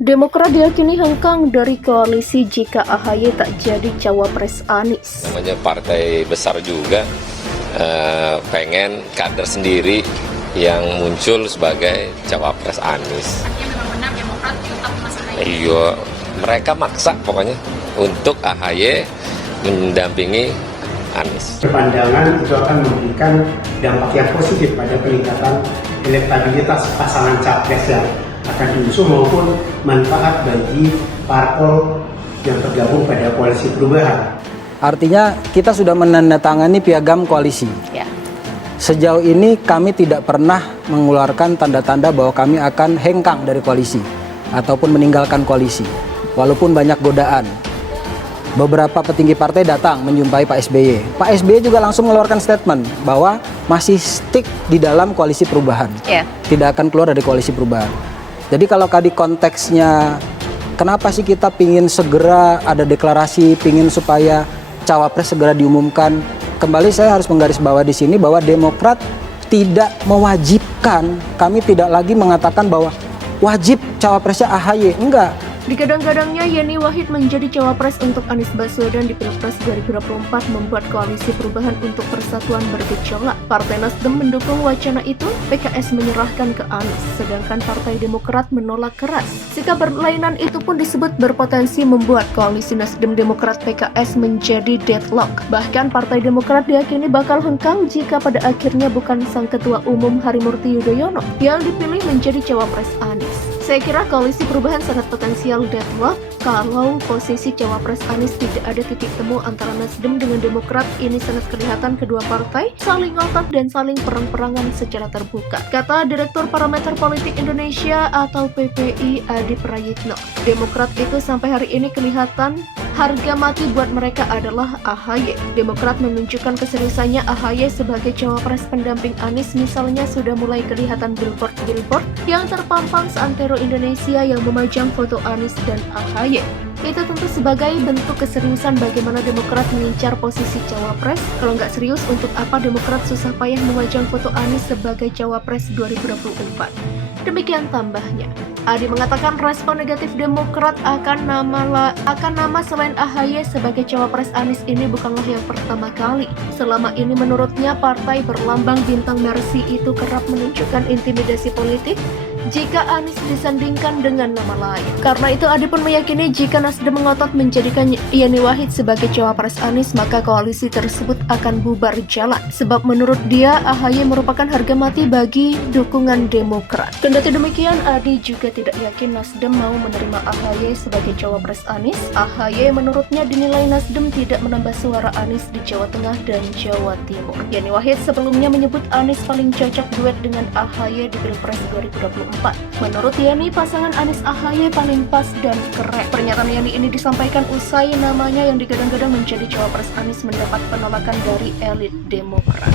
Demokrat diyakini hengkang dari koalisi jika AHY tak jadi cawapres Anies. Namanya partai besar juga, pengen kader sendiri yang muncul sebagai cawapres Anies. Artinya memang benar Demokrat tetap Mas AHY. Iya, mereka maksa pokoknya untuk AHY mendampingi Anies. Pandangan itu akan memberikan dampak yang positif pada peningkatan elektabilitas pasangan capres yang akan diusung maupun manfaat bagi parpol yang tergabung pada koalisi perubahan. Artinya kita sudah menandatangani piagam koalisi. Ya. Sejauh ini kami tidak pernah mengeluarkan tanda-tanda bahwa kami akan hengkang dari koalisi ataupun meninggalkan koalisi. Walaupun banyak godaan. Beberapa petinggi partai datang menjumpai Pak SBY. Pak SBY juga langsung mengeluarkan statement bahwa masih stick di dalam koalisi perubahan. Ya. Tidak akan keluar dari koalisi perubahan. Jadi kalau tadi konteksnya kenapa sih kita pingin segera ada deklarasi, pingin supaya cawapres segera diumumkan. Kembali saya harus menggarisbawahi di sini bahwa Demokrat tidak mewajibkan, kami tidak lagi mengatakan bahwa wajib cawapresnya AHY, enggak. Digadang-gadangnya Yeni Wahid menjadi cawapres untuk Anies Baswedan di Pilpres 2024 membuat koalisi perubahan untuk persatuan bergejolak. Partai Nasdem mendukung wacana itu, PKS menyerahkan ke Anies, sedangkan Partai Demokrat menolak keras. Sikap berlainan itu pun disebut berpotensi membuat koalisi Nasdem Demokrat PKS menjadi deadlock. Bahkan Partai Demokrat diyakini bakal hengkang jika pada akhirnya bukan sang Ketua Umum Harimurti Yudhoyono yang dipilih menjadi cawapres Anies. Saya kira koalisi perubahan sangat potensial deadlock kalau posisi cawapres Anies tidak ada titik temu antara Nasdem dengan Demokrat. Ini sangat kelihatan kedua partai saling ngotot dan saling perang-perangan secara terbuka. Kata Direktur Parameter Politik Indonesia atau PPI Adi Prayitno, Demokrat itu sampai hari ini kelihatan harga mati buat mereka adalah AHY. Demokrat menunjukkan keseriusannya AHY sebagai cawapres pendamping Anies, misalnya sudah mulai kelihatan billboard yang terpampang seantero Indonesia yang memajang foto Anies dan AHY. Itu tentu sebagai bentuk keseriusan bagaimana Demokrat mengincar posisi cawapres. Kalau nggak serius, untuk apa Demokrat susah payah memajang foto Anies sebagai cawapres 2024? Demikian tambahnya. Adi mengatakan respon negatif Demokrat akan nama selain AHY sebagai cawapres Anies ini bukanlah yang pertama kali. Selama ini menurutnya partai berlambang bintang Mercy itu kerap menunjukkan intimidasi politik jika Anies disandingkan dengan nama lain. Karena itu Adi pun meyakini jika Nasdem mengotot menjadikan Yeni Wahid sebagai cawapres Anies, maka koalisi tersebut akan bubar jalan. Sebab menurut dia AHY merupakan harga mati bagi dukungan Demokrat. Kendati demikian, Adi juga tidak yakin Nasdem mau menerima AHY sebagai cawapres Anies. AHY menurutnya dinilai Nasdem tidak menambah suara Anies di Jawa Tengah dan Jawa Timur. Yeni Wahid sebelumnya menyebut Anies paling cocok duet dengan AHY di Pilpres 2024. Menurut Yeni, pasangan Anies AHY paling pas dan keren. Pernyataan Yeni ini disampaikan usai namanya yang digadang-gadang menjadi cawapres Anies mendapat penolakan dari elit Demokrat.